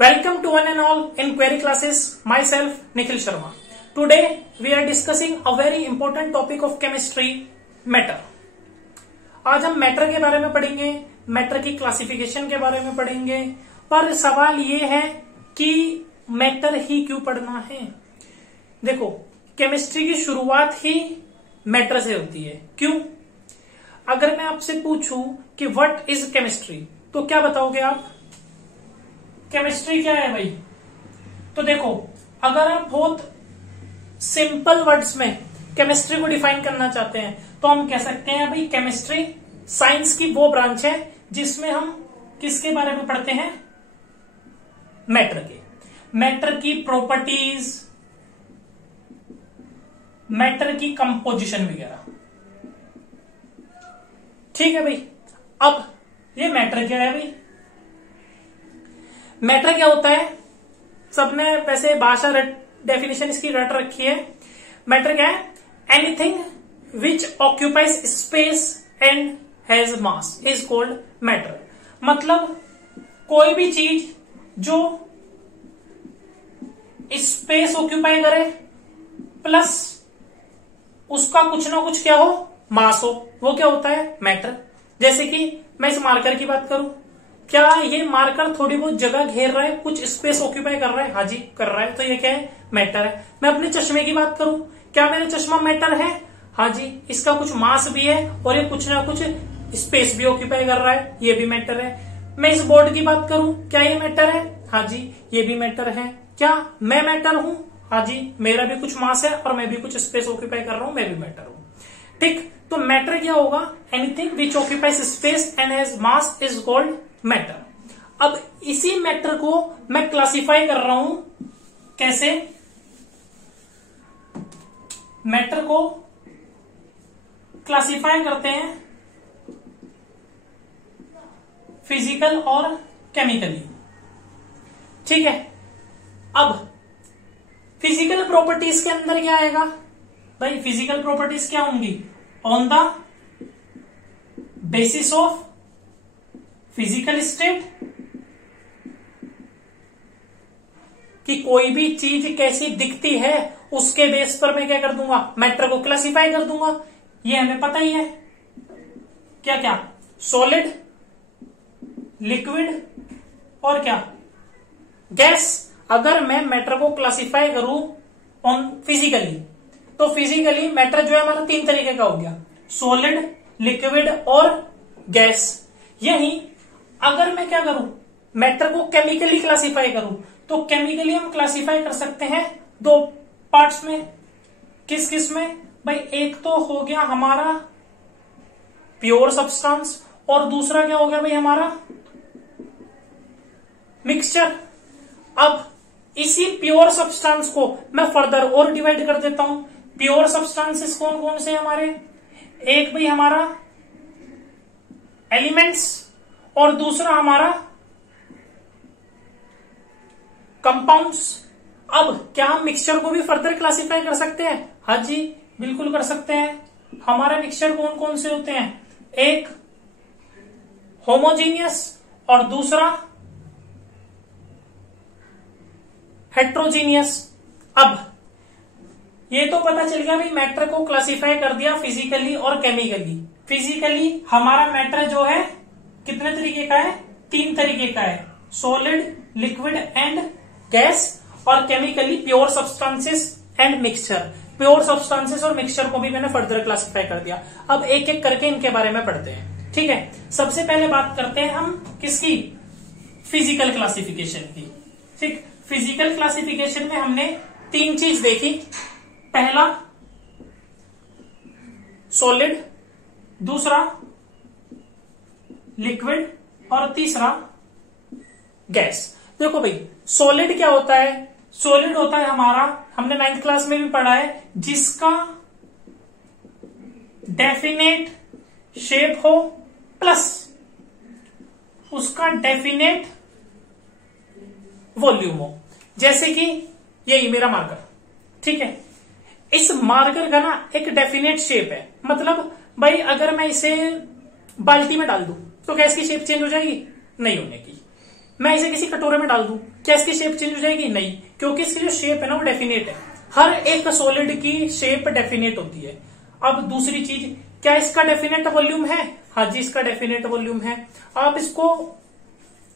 Welcome to one and all in Query Classes. Myself, Nikhil Sharma. Today, we are discussing a very important topic of chemistry, matter. आज हम matter के बारे में पढ़ेंगे, matter की classification के बारे में पढ़ेंगे, पर सवाल ये है कि मैटर ही क्यों पढ़ना है। देखो, केमिस्ट्री की शुरुआत ही मैटर से होती है। क्यों? अगर मैं आपसे पूछूं कि व्हाट इज केमिस्ट्री, तो क्या बताओगे आप? केमिस्ट्री क्या है भाई? तो देखो, अगर आप बहुत सिंपल वर्ड्स में केमिस्ट्री को डिफाइन करना चाहते हैं तो हम कह सकते हैं भाई केमिस्ट्री साइंस की वो ब्रांच है जिसमें हम किसके बारे में पढ़ते हैं? मैटर के, मैटर की प्रॉपर्टीज, मैटर की कंपोजिशन वगैरह। ठीक है भाई। अब ये मैटर क्या है भाई? मैटर क्या होता है? सबने वैसे भाषा डेफिनेशन इसकी रट रखी है। मैटर क्या है? Anything which occupies space and has mass is called matter. मतलब कोई भी चीज जो स्पेस ऑक्यूपाई करे प्लस उसका कुछ ना कुछ क्या हो, मास हो, वो क्या होता है? मैटर। जैसे कि मैं इस मार्कर की बात करूं, क्या ये मार्कर थोड़ी बहुत जगह घेर रहा है, कुछ स्पेस ऑक्यूपाई कर रहा है? हाँ जी, कर रहा है। तो ये क्या है? मैटर है। मैं अपने चश्मे की बात करूं, क्या मेरा चश्मा मैटर है? हाँ जी, इसका कुछ मास भी है और ये कुछ ना कुछ स्पेस भी ऑक्यूपाई कर रहा है, ये भी मैटर है। मैं इस बोर्ड की बात करूं, क्या ये मैटर है? हाँ जी, ये भी मैटर है। क्या मैं मैटर हूं? हाँ जी, मेरा भी कुछ मास है और मैं भी कुछ स्पेस ऑक्यूपाई कर रहा हूं, मैं भी मैटर हूं। ठीक, तो मैटर क्या होगा? Anything which occupies space and has mass is called matter. अब इसी मैटर को मैं क्लासिफाई कर रहा हूं। कैसे? मैटर को क्लासिफाई करते हैं फिजिकल और केमिकली। ठीक है। अब फिजिकल प्रॉपर्टीज के अंदर क्या आएगा भाई? फिजिकल प्रॉपर्टीज क्या होंगी? On the basis of physical state, कि कोई भी चीज कैसी दिखती है उसके बेस पर मैं क्या कर दूंगा? मैटर को क्लासिफाई कर दूंगा। ये हमें पता ही है। क्या क्या? सॉलिड, लिक्विड और क्या? गैस। अगर मैं मैटर को क्लासिफाई करूं ऑन फिजिकली, तो फिजिकली मैटर जो है हमारा तीन तरीके का हो गया, सॉलिड, लिक्विड और गैस। यही अगर मैं क्या करूं, मैटर को केमिकली क्लासिफाई करूं, तो केमिकली हम क्लासिफाई कर सकते हैं दो पार्ट्स में। किस किस में भाई? एक तो हो गया हमारा प्योर सब्सटेंस और दूसरा क्या हो गया भाई? हमारा मिक्सचर। अब इसी प्योर सब्सटेंस को मैं फर्दर और डिवाइड कर देता हूं। प्योर सब्सटेंसेस कौन कौन से हमारे? एक भाई हमारा एलिमेंट्स और दूसरा हमारा कंपाउंड्स। अब क्या हम मिक्सचर को भी फर्दर क्लासिफाई कर सकते हैं? हाँ जी, बिल्कुल कर सकते हैं। हमारे मिक्सचर कौन कौन से होते हैं? एक होमोजीनियस और दूसरा हेट्रोजीनियस। अब ये तो पता चल गया भाई, मैटर को क्लासिफाई कर दिया फिजिकली और केमिकली। फिजिकली हमारा मैटर जो है कितने तरीके का है? तीन तरीके का है, सॉलिड, लिक्विड एंड गैस। और chemically pure substances and mixture. Pure substances और मिक्सचर को भी मैंने फर्दर क्लासिफाई कर दिया। अब एक एक करके इनके बारे में पढ़ते हैं। ठीक है। सबसे पहले बात करते हैं हम किसकी? फिजिकल क्लासिफिकेशन की। ठीक, फिजिकल क्लासिफिकेशन में हमने तीन चीज देखी। पहला सॉलिड, दूसरा लिक्विड और तीसरा गैस। देखो भाई, सॉलिड क्या होता है? सॉलिड होता है हमारा, हमने 9th क्लास में भी पढ़ा है, जिसका डेफिनेट शेप हो प्लस उसका डेफिनेट वॉल्यूम हो। जैसे कि यही मेरा मार्कर। ठीक है। इस मार्कर का ना एक डेफिनेट शेप है। मतलब भाई अगर मैं इसे बाल्टी में डाल दूं तो क्या इसकी शेप चेंज हो जाएगी? नहीं होने की। मैं इसे किसी कटोरे में डाल दूं, क्या इसकी शेप चेंज हो जाएगी? नहीं, क्योंकि इसकी जो शेप है ना वो डेफिनेट है। हर एक सॉलिड की शेप डेफिनेट होती है। अब दूसरी चीज, क्या इसका डेफिनेट वॉल्यूम है? हाँ जी, इसका डेफिनेट वॉल्यूम है। आप इसको,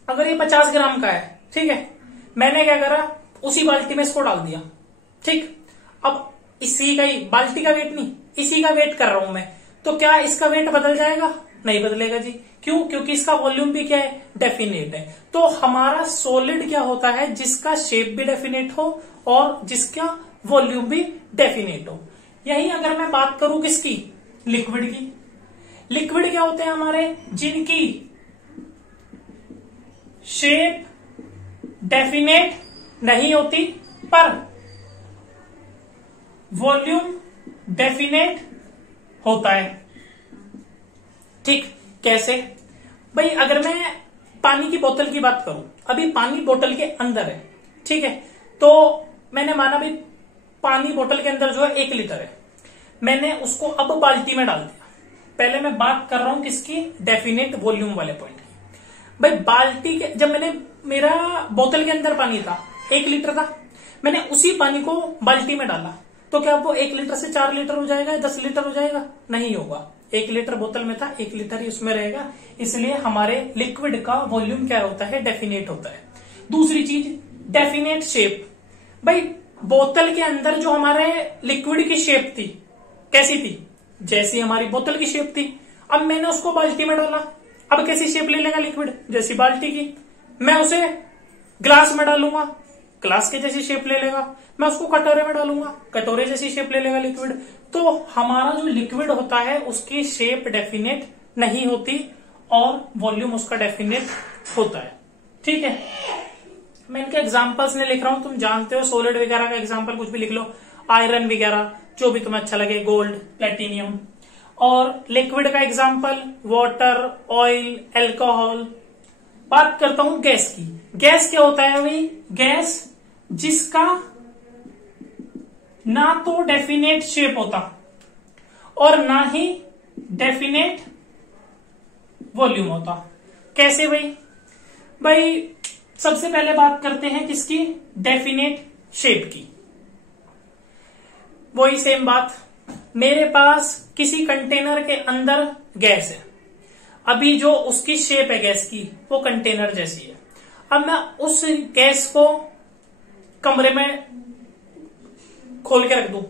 अगर ये 50 ग्राम का है, ठीक है, मैंने क्या करा, उसी बाल्टी में इसको डाल दिया, ठीक। अब इसी का ही, बाल्टी का वेट नहीं, इसी का वेट कर रहा हूं मैं, तो क्या इसका वेट बदल जाएगा? नहीं बदलेगा जी। क्यों? क्योंकि इसका वॉल्यूम भी क्या है? डेफिनेट है। तो हमारा सॉलिड क्या होता है? जिसका शेप भी डेफिनेट हो और जिसका वॉल्यूम भी डेफिनेट हो। यही अगर मैं बात करूं किसकी? लिक्विड की। लिक्विड क्या होते हैं हमारे? जिनकी शेप डेफिनेट नहीं होती पर वॉल्यूम डेफिनेट होता है, ठीक। कैसे भाई? अगर मैं पानी की बोतल की बात करूं, अभी पानी बोतल के अंदर है, ठीक है, तो मैंने माना भाई पानी बोतल के अंदर जो है 1 लीटर है, मैंने उसको अब बाल्टी में डाल दिया। पहले मैं बात कर रहा हूं किसकी? डेफिनेट वॉल्यूम वाले पॉइंट की। भाई बाल्टी के, जब मैंने, मेरा बोतल के अंदर पानी था 1 लीटर था, मैंने उसी पानी को बाल्टी में डाला, तो क्या वो 1 लीटर से 4 लीटर हो जाएगा, 10 लीटर हो जाएगा? नहीं होगा। 1 लीटर बोतल में था, 1 लीटर ही उसमें रहेगा। इसलिए हमारे लिक्विड का वॉल्यूम क्या होता है? डेफिनेट होता है। दूसरी चीज, डेफिनेट शेप। भाई बोतल के अंदर जो हमारे लिक्विड की शेप थी, कैसी थी? जैसी हमारी बोतल की शेप थी। अब मैंने उसको बाल्टी में डाला, अब कैसी शेप ले लेगा लिक्विड? जैसी बाल्टी की। मैं उसे ग्लास में डालूंगा, ग्लास के जैसी शेप ले लेगा। मैं उसको कटोरे में डालूंगा, कटोरे जैसी शेप ले लेगा लिक्विड। तो हमारा जो लिक्विड होता है उसकी शेप डेफिनेट नहीं होती और वॉल्यूम उसका डेफिनेट होता है, ठीक है। मैं इनके एग्जांपल्स नहीं लिख रहा हूं, तुम जानते हो सॉलिड वगैरह का एग्जांपल कुछ भी लिख लो, आयरन वगैरह जो भी तुम्हें अच्छा लगे, गोल्ड, प्लेटिनियम। और लिक्विड का एग्जांपल वाटर, ऑयल, एल्कोहल। बात करता हूं गैस की। गैस क्या होता है भाई? गैस जिसका ना तो डेफिनेट शेप होता और ना ही डेफिनेट वॉल्यूम होता। कैसे भाई? भाई सबसे पहले बात करते हैं किसकी? डेफिनेट शेप की। वही सेम बात, मेरे पास किसी कंटेनर के अंदर गैस है, अभी जो उसकी शेप है गैस की वो कंटेनर जैसी है। अब मैं उस गैस को कमरे में खोल के रख दूं,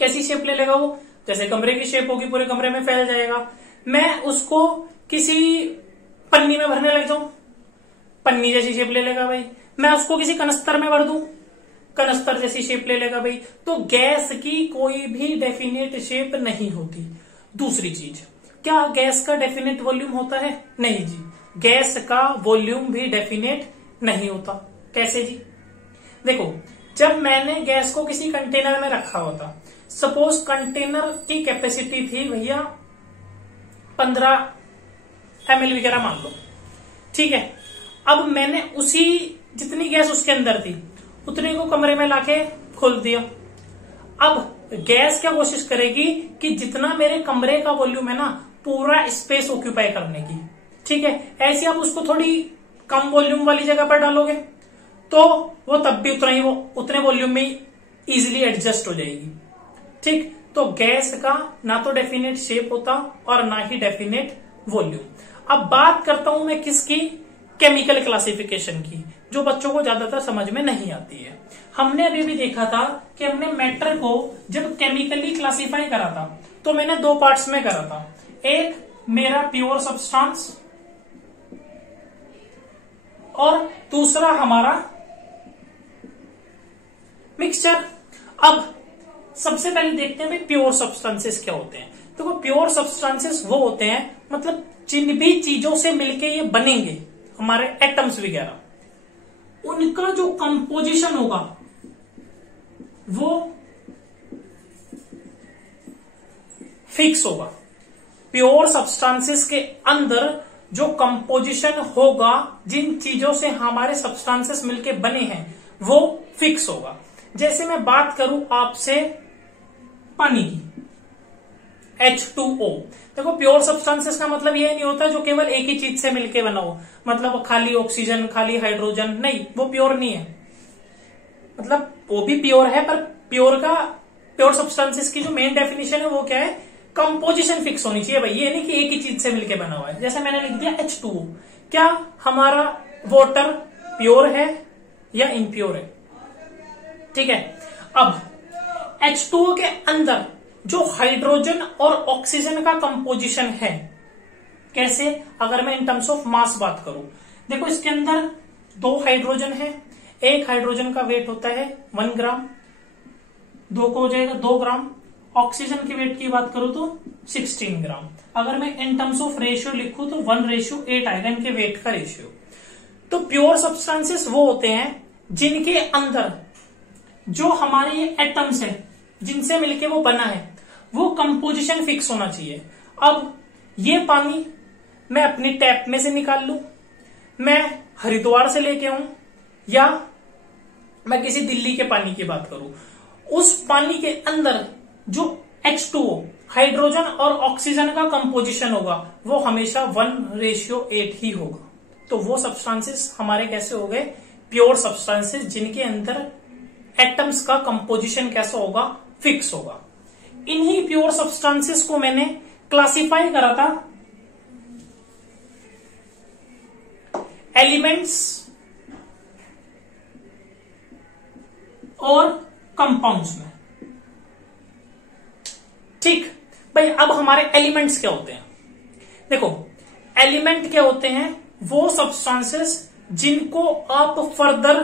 कैसी शेप ले लेगा वो? जैसे कमरे की शेप होगी, पूरे कमरे में फैल जाएगा। मैं उसको किसी पन्नी में भरने लग जाऊं, पन्नी जैसी शेप ले लेगा भाई। मैं उसको किसी कनस्तर में भर दूं, कनस्तर जैसी शेप ले लेगा भाई। तो गैस की कोई भी डेफिनेट शेप नहीं होती। दूसरी चीज, क्या गैस का डेफिनेट वॉल्यूम होता है? नहीं जी, गैस का वॉल्यूम भी डेफिनेट नहीं होता। कैसे जी? देखो, जब मैंने गैस को किसी कंटेनर में रखा हुआ था, सपोज कंटेनर की कैपेसिटी थी भैया 15 ml वगैरह मान लो, ठीक है। अब मैंने उसी, जितनी गैस उसके अंदर थी उतनी को कमरे में लाके खोल दिया। अब गैस क्या कोशिश करेगी कि जितना मेरे कमरे का वॉल्यूम है ना, पूरा स्पेस ऑक्यूपाई करने की, ठीक है। ऐसे आप उसको थोड़ी कम वॉल्यूम वाली जगह पर डालोगे तो वो तब भी उतने वॉल्यूम में इजीली एडजस्ट हो जाएगी, ठीक। तो गैस का ना तो डेफिनेट शेप होता और ना ही डेफिनेट वॉल्यूम। अब बात करता हूं मैं किसकी? केमिकल क्लासिफिकेशन की, जो बच्चों को ज्यादातर समझ में नहीं आती है। हमने अभी भी देखा था कि हमने मैटर को जब केमिकली क्लासिफाई करा था तो मैंने 2 पार्ट्स में करा था। एक मेरा प्योर सब्सटेंस और दूसरा हमारा मिक्सचर। अब सबसे पहले देखते हैं प्योर सब्सटेंसेस क्या होते हैं। तो प्योर सब्सटेंसेस वो होते हैं, मतलब जिन भी चीजों से मिलके ये बनेंगे, हमारे एटम्स वगैरह, उनका जो कंपोजिशन होगा वो फिक्स होगा। प्योर सब्सटेंसेस के अंदर जो कंपोजिशन होगा, जिन चीजों से हमारे सब्सटेंसेस मिलके बने हैं, वो फिक्स होगा। जैसे मैं बात करूं आपसे पानी की, H2O। देखो प्योर सब्सटेंसेस का मतलब ये नहीं होता जो केवल एक ही चीज से मिलके बना हो, मतलब खाली ऑक्सीजन खाली हाइड्रोजन, नहीं, वो प्योर नहीं है। मतलब वो भी प्योर है, पर प्योर सब्सटेंसेस की जो मेन डेफिनेशन है वो क्या है, कंपोजिशन फिक्स होनी चाहिए भाई। ये नहीं कि एक ही चीज से मिलके बना हुआ है। जैसे मैंने लिख दिया H2O, क्या हमारा वाटर प्योर है या इम्प्योर है? ठीक है। अब H2O के अंदर जो हाइड्रोजन और ऑक्सीजन का कंपोजिशन है, कैसे? अगर मैं इन टर्म्स ऑफ मास बात करूं, देखो इसके अंदर 2 हाइड्रोजन है, एक हाइड्रोजन का वेट होता है 1 ग्राम, 2 को हो जाएगा 2 ग्राम। ऑक्सीजन के वेट की बात करूं तो 16 ग्राम। अगर मैं इन टर्म्स ऑफ रेशियो लिखूं तो 1:8 आएगा इनके वेट का रेशियो। तो प्योर सब्सटेंसेस वो होते हैं जिनके अंदर जो हमारे ये एटम्स है जिनसे मिलके वो बना है, वो कंपोजिशन फिक्स होना चाहिए। अब ये पानी मैं अपनी टैप में से निकाल लूं, मैं हरिद्वार से लेके आऊं, या मैं किसी दिल्ली के पानी की बात करूं, उस पानी के अंदर जो H2O हाइड्रोजन और ऑक्सीजन का कंपोजिशन होगा वो हमेशा 1:8 ही होगा। तो वो सब्सटेंसेस हमारे कैसे हो गए? प्योर सब्सटेंसेस, जिनके अंदर एटम्स का कंपोजिशन कैसा होगा? फिक्स होगा। इन्हीं प्योर सब्सटेंसेस को मैंने क्लासिफाई करा था एलिमेंट्स और कंपाउंड्स में। ठीक भाई, अब हमारे एलिमेंट्स क्या होते हैं? देखो एलिमेंट क्या होते हैं? वो सब्सटेंसेस जिनको आप फर्दर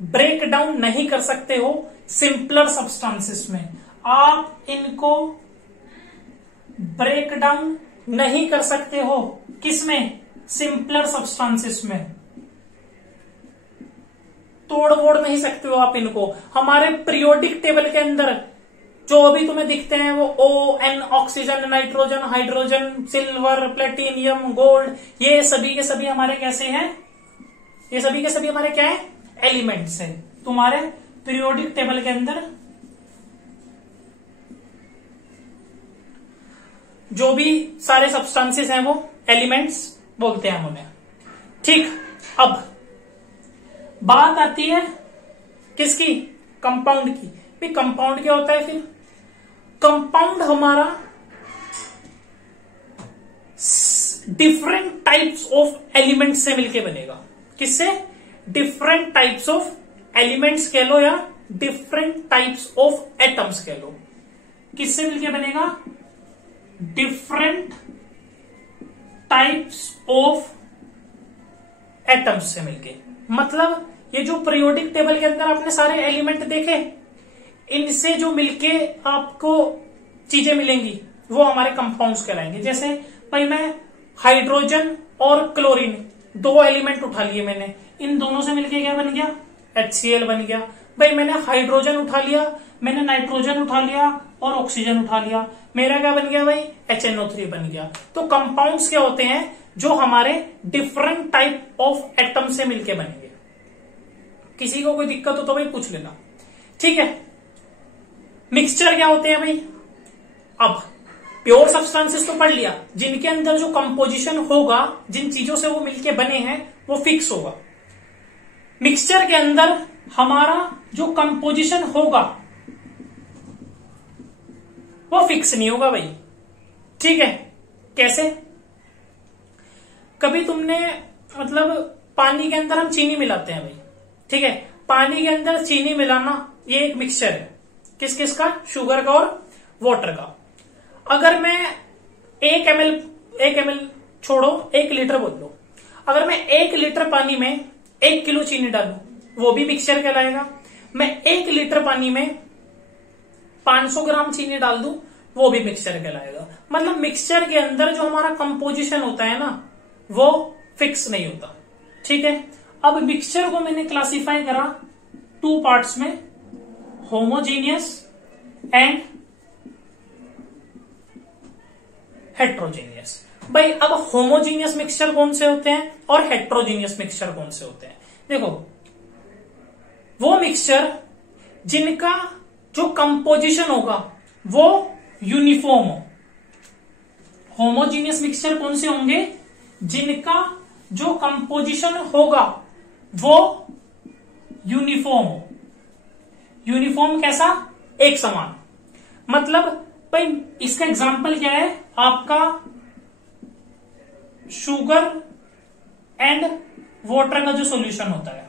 ब्रेक डाउन नहीं कर सकते हो सिंपलर सब्सटेंसेस में। आप इनको ब्रेक डाउन नहीं कर सकते हो किसमें? सिंपलर सब्सटेंसेस में। तोड़ वोड़ नहीं सकते हो आप इनको। हमारे पीरियोडिक टेबल के अंदर जो अभी तुम्हें दिखते हैं वो ON, oxygen, nitrogen, hydrogen, silver, platinum, gold, ये सभी के सभी हमारे कैसे हैं? ये सभी के सभी हमारे क्या है? एलिमेंट्स है। तुम्हारे पीरियोडिक टेबल के अंदर जो भी सारे सब्सटेंसेस हैं वो एलिमेंट्स बोलते हैं हम उन्हें। ठीक, अब बात आती है किसकी? कंपाउंड की। भाई कंपाउंड क्या होता है फिर? कंपाउंड हमारा डिफरेंट टाइप्स ऑफ एलिमेंट्स से मिलके बनेगा। किससे? डिफरेंट टाइप्स ऑफ एलिमेंट्स कह लो या डिफरेंट टाइप्स ऑफ एटम्स कह लो। किससे मिलके बनेगा? डिफरेंट टाइप्स ऑफ एटम्स से मिलके। मतलब ये जो पीरियोडिक टेबल के अंदर आपने सारे एलिमेंट देखे, इनसे जो मिलके आपको चीजें मिलेंगी वो हमारे कंपाउंड्स कहलाएंगे। जैसे भाई मैं हाइड्रोजन और क्लोरीन 2 एलिमेंट उठा लिए मैंने, इन दोनों से मिलके क्या बन गया? HCl बन गया। भाई मैंने हाइड्रोजन उठा लिया, मैंने नाइट्रोजन उठा लिया और ऑक्सीजन उठा लिया, मेरा क्या बन गया भाई? HNO3 बन गया। तो कंपाउंड्स क्या होते हैं? जो हमारे डिफरेंट टाइप ऑफ एटम से मिलके बनेंगे। किसी को कोई दिक्कत हो तो भाई पूछ लेना। ठीक है। मिक्सचर क्या होते हैं भाई? अब प्योर सब्सटेंसेस तो पढ़ लिया, जिनके अंदर जो कंपोजिशन होगा, जिन चीजों से वो मिलके बने हैं वो फिक्स होगा। मिक्सचर के अंदर हमारा जो कंपोजिशन होगा वो फिक्स नहीं होगा भाई। ठीक है। कैसे? कभी तुमने मतलब पानी के अंदर हम चीनी मिलाते हैं भाई, ठीक है, पानी के अंदर चीनी मिलाना ये एक मिक्सचर है। किस किस का? शुगर का और वाटर का। अगर मैं 1 ml छोड़ो 1 लीटर बोल लो, अगर मैं 1 लीटर पानी में 1 किलो चीनी डालू वो भी मिक्सचर कहलाएगा। मैं 1 लीटर पानी में 500 ग्राम चीनी डाल दूं वो भी मिक्सचर कहलाएगा। मतलब मिक्सचर के अंदर जो हमारा कंपोजिशन होता है ना वो फिक्स नहीं होता। ठीक है। अब मिक्सचर को मैंने क्लासिफाई करा 2 पार्ट्स में, होमोजीनियस एंड हेट्रोजीनियस। भाई अब होमोजीनियस मिक्सचर कौन से होते हैं और हेट्रोजीनियस मिक्सचर कौन से होते हैं? देखो वो मिक्सचर जिनका जो कंपोजिशन होगा वो यूनिफॉर्म हो, होमोजीनियस मिक्सचर कौन से होंगे? जिनका जो कंपोजिशन होगा वो यूनिफॉर्म हो। यूनिफॉर्म कैसा? एक समान। मतलब भाई इसका एग्जांपल क्या है? आपका शुगर एंड वाटर का जो सॉल्यूशन होता है,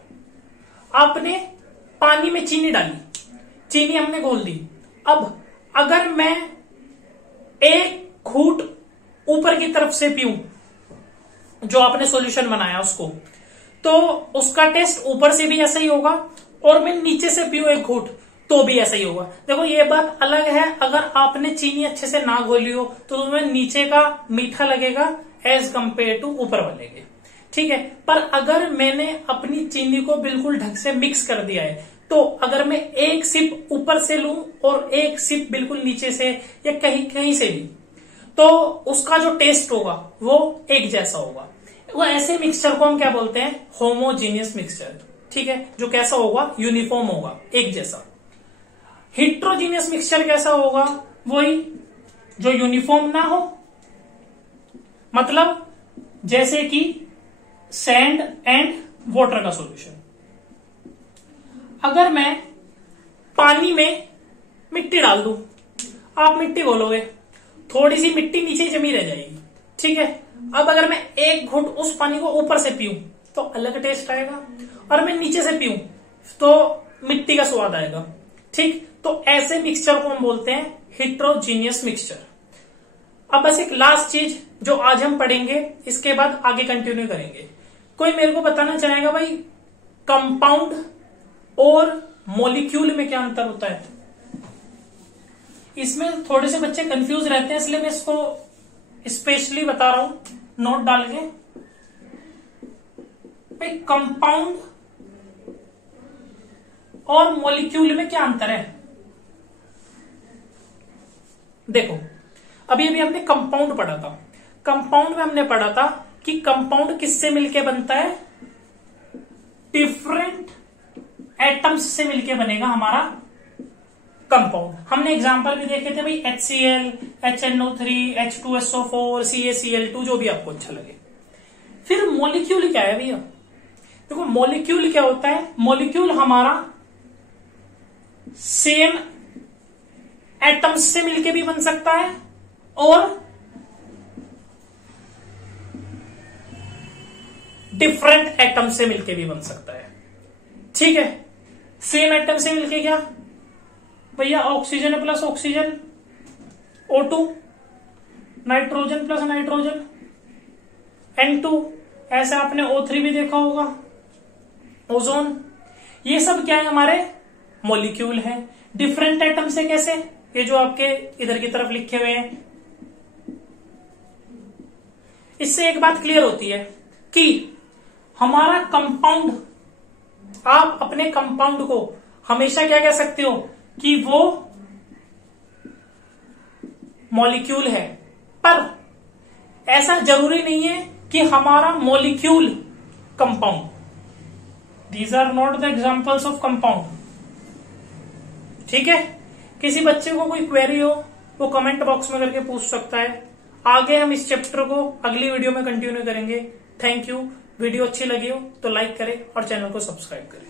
आपने पानी में चीनी डाली, चीनी हमने घोल दी। अब अगर मैं एक घूंट ऊपर की तरफ से पीऊं जो आपने सॉल्यूशन बनाया उसको, तो उसका टेस्ट ऊपर से भी ऐसा ही होगा, और मैं नीचे से पीऊं एक घूंट तो भी ऐसा ही होगा। देखो ये बात अलग है, अगर आपने चीनी अच्छे से ना घोली हो तो तुम्हें नीचे का मीठा लगेगा एज कंपेयर टू ऊपर वाले के, ठीक है। पर अगर मैंने अपनी चीनी को बिल्कुल ढंग से मिक्स कर दिया है, तो अगर मैं एक सिप ऊपर से लूं और एक सिप बिल्कुल नीचे से या कहीं कहीं से भी, तो उसका जो टेस्ट होगा वो एक जैसा होगा। वो ऐसे मिक्सचर को हम क्या बोलते हैं? होमोजीनियस मिक्सचर, ठीक है। जो कैसा होगा? यूनिफॉर्म होगा, एक जैसा। हिट्रोजीनियस मिक्सचर कैसा होगा? वही जो यूनिफॉर्म ना हो, मतलब जैसे कि सैंड एंड वाटर का सॉल्यूशन। अगर मैं पानी में मिट्टी डाल दूं, आप मिट्टी घोलोगे, थोड़ी सी मिट्टी नीचे जमी रह जाएगी, ठीक है। अब अगर मैं एक घूंट उस पानी को ऊपर से पीऊं तो अलग टेस्ट आएगा, और मैं नीचे से पीऊं तो मिट्टी का स्वाद आएगा, ठीक। तो ऐसे मिक्सचर को हम बोलते हैं हिट्रोजीनियस मिक्सचर। अब बस एक लास्ट चीज जो आज हम पढ़ेंगे, इसके बाद आगे कंटिन्यू करेंगे। कोई मेरे को बताना चाहेगा भाई कंपाउंड और मॉलिक्यूल में क्या अंतर होता है? इसमें थोड़े से बच्चे कंफ्यूज रहते हैं, इसलिए मैं इसको स्पेशली बता रहा हूं नोट डाल के। भाई कंपाउंड और मॉलिक्यूल में क्या अंतर है? देखो अभी अभी हमने कंपाउंड पढ़ा था। कंपाउंड में हमने पढ़ा था कि कंपाउंड किससे मिलके बनता है? डिफरेंट एटम्स से मिलके बनेगा हमारा कंपाउंड। हमने एग्जांपल भी देखे थे भाई, HCl, HNO3, H2SO4, CaCl2, जो भी आपको अच्छा लगे। फिर मॉलिक्यूल क्या है भैया? देखो मॉलिक्यूल क्या होता है? मॉलिक्यूल हमारा सेम एटम्स से मिलके भी बन सकता है और डिफरेंट एटम से मिलके भी बन सकता है, ठीक है। सेम एटम से मिलके क्या भैया? Oxygen plus oxygen O2, nitrogen plus nitrogen N2, ऐसे आपने O3 भी देखा होगा, ओजोन। ये सब क्या है? हमारे मॉलिक्यूल है। डिफरेंट एटम से कैसे? ये जो आपके इधर की तरफ लिखे हुए हैं। इससे एक बात क्लियर होती है कि हमारा कंपाउंड, आप अपने कंपाउंड को हमेशा क्या कह सकते हो कि वो मॉलिक्यूल है, पर ऐसा जरूरी नहीं है कि हमारा molecule compound. These are not the examples of compound, ठीक है। किसी बच्चे को कोई क्वेरी हो वो कमेंट बॉक्स में करके पूछ सकता है। आगे हम इस चैप्टर को अगली वीडियो में कंटिन्यू करेंगे। Thank you. वीडियो अच्छी लगी हो तो लाइक करें और चैनल को सब्सक्राइब करें।